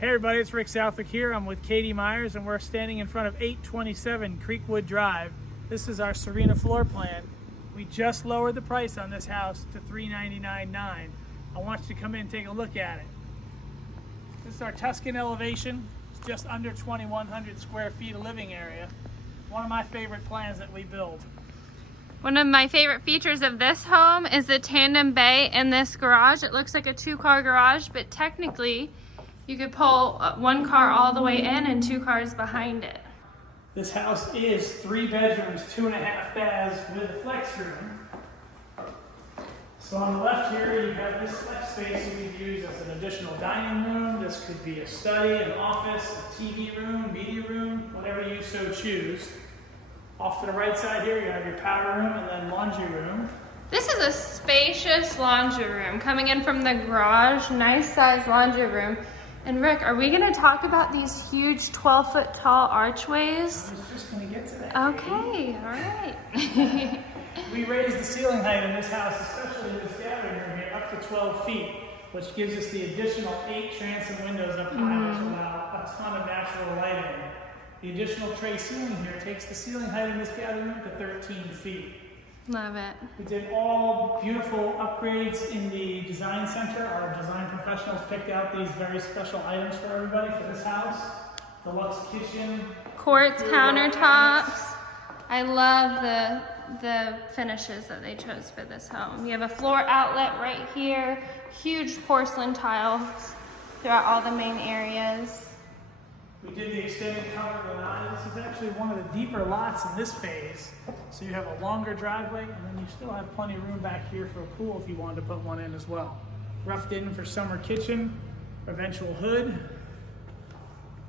Hey everybody, it's Rick Southwick here. I'm with Kadie Myers and we're standing in front of 827 Creekwood Drive. This is our Serena floor plan. We just lowered the price on this house to $399,900. I want you to come in and take a look at it. This is our Tuscan elevation. It's just under 2,100 square feet of living area. One of my favorite plans that we build. One of my favorite features of this home is the tandem bay in this garage. It looks like a two-car garage, but technically you could pull one car all the way in and two cars behind it. This house is 3 bedrooms, 2.5 baths with a flex room. So on the left here, you have this flex space you could use as an additional dining room. This could be a study, an office, a TV room, media room, whatever you so choose. Off to the right side here, you have your powder room and then laundry room. This is a spacious laundry room coming in from the garage. Nice size laundry room. And Rick, are we going to talk about these huge 12-foot tall archways? I was just going to get to that. Okay, all right. We raised the ceiling height in this house, especially in this gathering room here, up to 12 feet, which gives us the additional 8 transom windows up high, which allow a ton of natural light in. The additional tray ceiling here takes the ceiling height in this gathering room to 13 feet. Love it. We did all beautiful upgrades in the design center. Our design professionals picked out these very special items for everybody for this house. Deluxe kitchen. Quartz countertops. I love the finishes that they chose for this home. You have a floor outlet right here. Huge porcelain tiles throughout all the main areas. We did the extended cover lanai. This is actually one of the deeper lots in this phase. So you have a longer driveway, and then you still have plenty of room back here for a pool if you wanted to put one in as well. Roughed in for summer kitchen, eventual hood.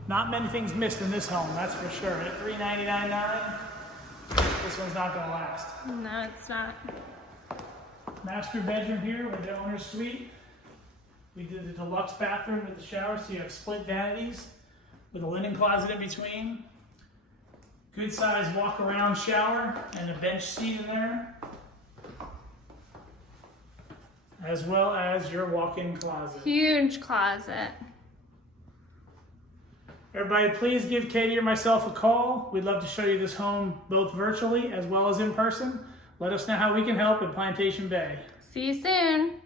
Not many things missed in this home, that's for sure. At $399,900, this one's not gonna last. No, it's not. Master bedroom here with the owner's suite. We did the deluxe bathroom with the shower, so you have split vanities with a linen closet in between. Good sized walk around shower and a bench seat in there. As well as your walk-in closet. Huge closet. Everybody, please give Kadie or myself a call. We'd love to show you this home both virtually as well as in person. Let us know how we can help at Plantation Bay. See you soon.